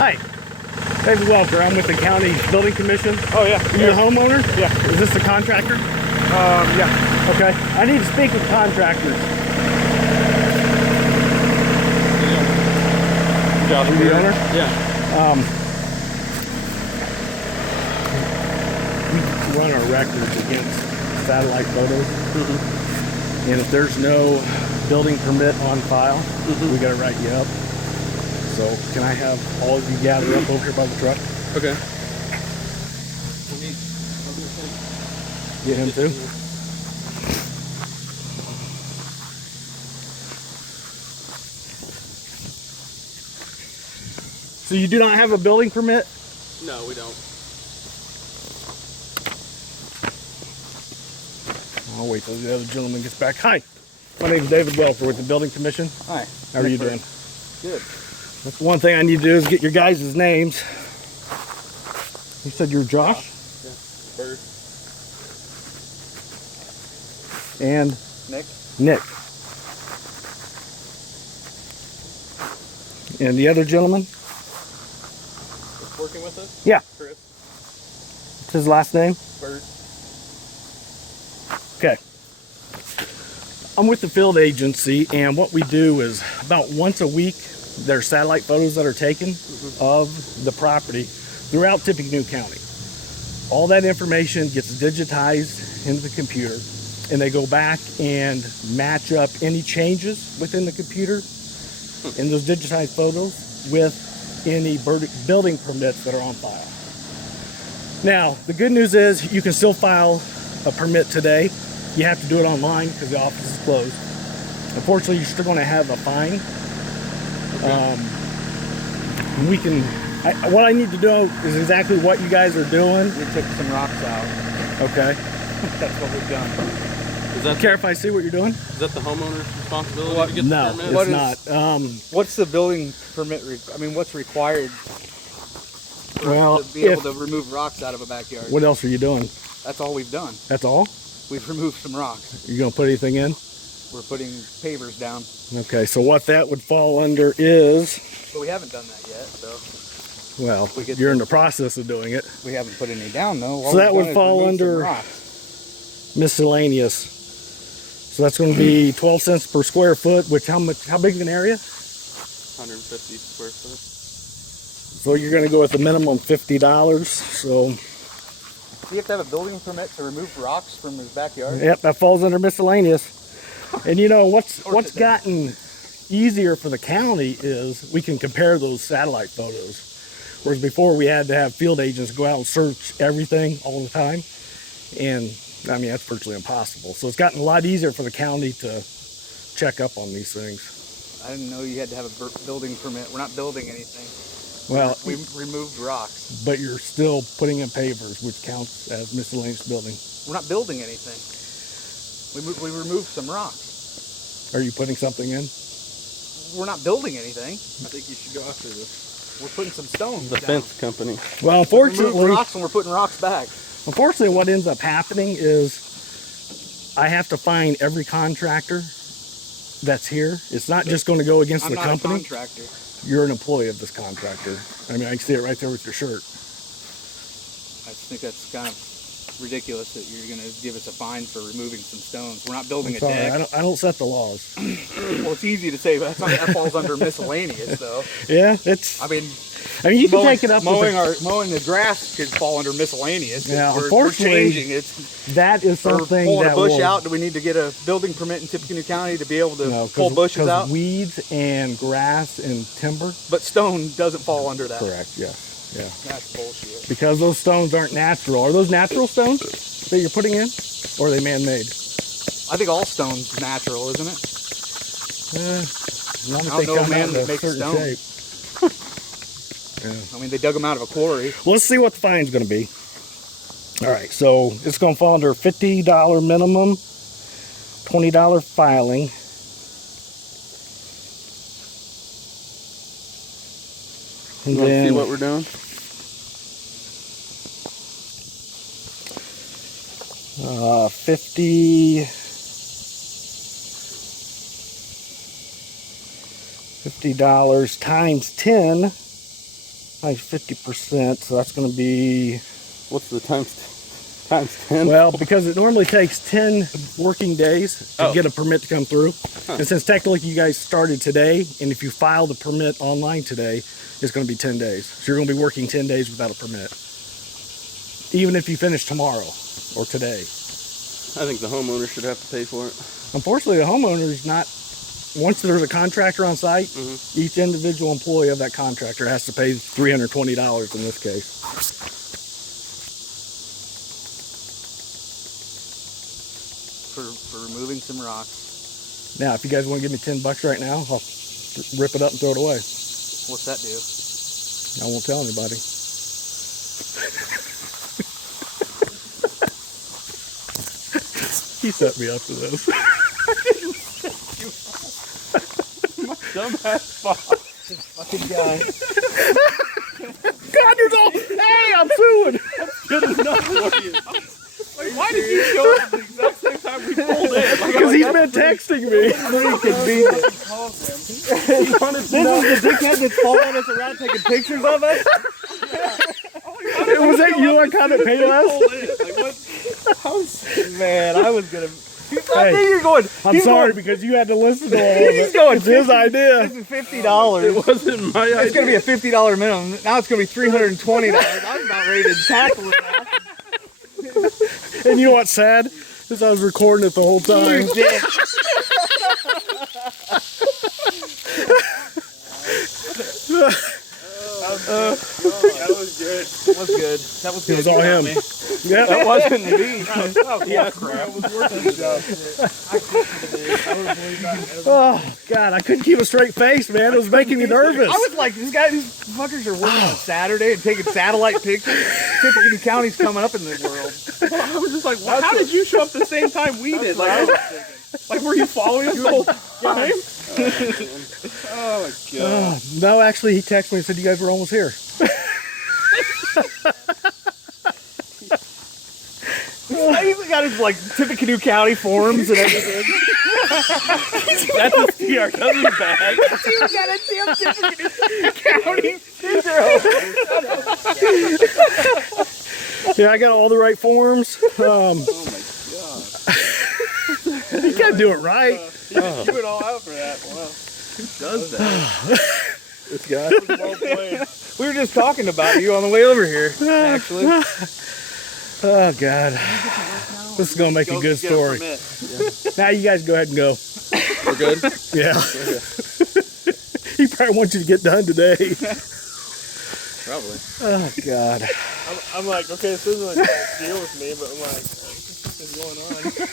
Hi, David Welker. I'm with the county building commission. Oh yeah. Are you the homeowner? Yeah. Is this the contractor? Yeah. Okay. I need to speak with contractors. Josh, Are you the owner? Yeah. We run our records against satellite photos. Mm-hmm. And if there's no building permit on file, we got to write you up. So can I have all of you gather up over here by the truck? Okay. Get him too? So you do not have a building permit? No, we don't. I'll wait till the other gentleman gets back. Hi, my name is David Welker with the Building Commission. Hi. How are you doing? Good. That's one thing I need to do is get your guys' names. You said you're Josh? Yeah. Bird. And Nick. Nick. And the other gentleman? Working with us? Yeah. Chris. What's his last name? Bird. Okay. I'm with the field agency, and what we do is about once a week, there's satellite photos that are taken of the property throughout Tippecanoe County. All that information gets digitized into the computer, and they go back and match up any changes within the computer in those digitized photos with any building permits that are on file. Now, the good news is you can still file a permit today. You have to do it online because the office is closed. Unfortunately, you're still going to have a fine. What I need to do is exactly what you guys are doing. We took some rocks out. Okay. That's what we've done. Is that care if I see what you're doing? Is that the homeowner's responsibility to get No, the permit? it's not. What's the building permit? What's required Well, to be able to remove rocks out of a backyard? What else are you doing? That's all we've done. That's all? We've removed some rocks. You gonna put anything in? We're putting pavers down. Okay, so what that would fall under is, But we haven't done that yet, so well, you're in the process of doing it. we haven't put any down though. All So that we've would done is fall remove some under rocks. miscellaneous. So that's going to be 12 cents per square foot, which how big of an area? 150 square foot. So you're going to go with a minimum $50. So, Do you have to have a building permit to remove rocks from his backyard? yep, that falls under miscellaneous. And you know, what's gotten easier for the county is we can compare those satellite photos. Whereas before we had to have field agents go out and search everything all the time. And I mean, that's virtually impossible. So it's gotten a lot easier for the county to check up on these things. I didn't know you had to have a building permit. We're not building anything. Well, We removed rocks. but you're still putting in pavers, which counts as miscellaneous building. We're not building anything. We removed some rocks. Are you putting something in? We're not building anything. I think you should go after this. We're putting some stones The down. fence company. Well, Removed unfortunately, rocks and we're putting rocks back. what ends up happening is I have to find every contractor that's here. It's not just going to go against I'm the not company. a contractor. You're an employee of this contractor. I mean, I can see it right there with your shirt. I think that's kind of ridiculous that you're going to give us a fine for removing some stones. We're not building a Sorry, deck. I don't set the laws. Well, it's easy to say, but that falls under miscellaneous, though. Yeah, it's. I mean, You can take it up. Mowing the grass could fall under miscellaneous. 'Cause Yeah, we're unfortunately, changing it. that is Or something pulling that a bush will, out. Do we need to get a building permit in Tippecanoe County to be able to No, pull bushes out? weeds and grass and timber. But stone doesn't fall under that. Correct. Yes. Yeah. That's bullshit. Because those stones aren't natural. Are those natural stones that you're putting in, or are they man-made? I think all stone's natural, isn't it? Not if I they don't know a come man out in that a makes certain stone. shape. I mean, they dug them out of a quarry. Well, let's see what the fine's going to be. All right, so it's going to fall under $50 minimum $20 filing. And You want to see then what we're doing? $50 times 10 times 50%, so that's going to be, What's the times 10? well, because it normally takes 10 working days to Oh. get a permit to come through. And since technically you guys started today, and if you file the permit online today, it's going to be 10 days. So you're going to be working 10 days without a permit. Even if you finish tomorrow or today. I think the homeowner should have to pay for it. Unfortunately, the homeowner is not, once there's a contractor on site, each individual employee of that contractor has to pay $320 in this case. For removing some rocks. Now, if you guys want to give me $10 right now, I'll rip it up and throw it away. What's that do? I won't tell anybody. He set me up for this. Dumbass fuck. Fucking guy. God, you're all, hey, I'm suing. Good enough for you. Like, why did you show up at the exact same time we pulled in? Like, Because he's been texting me. This is the dickhead that's following us around taking pictures of us? Was that you on comment Payless? Man, I was gonna. Hey, You're going. I'm sorry because you had to listen to all of it. He's going It's his idea. This is $50. It wasn't my idea. It's gonna be a $50 minimum. Now it's gonna be $320. I was about ready to tackle it now. And you know what's sad? Is I was recording it the whole time. You dick. That was good. That was good. That was It good. was all him. Yeah. That wasn't me. Yeah, crap. Oh God, I couldn't keep a straight face, man. It was making me nervous. I was like, these fuckers are working on Saturday and taking satellite pictures. Tippecanoe County's coming up in the world. I was just like, well, how did you show up the same time we did? Like, were you following us the whole time? Oh my god. No, actually, he texted me and said you guys were almost here. He's got his like Tippecanoe County forms and everything. That's a PR cousin bag. He's got a damn Tippecanoe County. Yeah, I got all the right forms. Oh my god. You gotta do it right. You went all out for that. Wow. Who does that? This guy. Well played. We were just talking about you on the way over here, actually. Oh God. This is gonna make a good story. Now you guys go ahead and go. We're good? Yeah. He probably wants you to get done today. Probably. Oh God. I'm like, okay, this isn't like a deal with me, but I'm like, what is going on?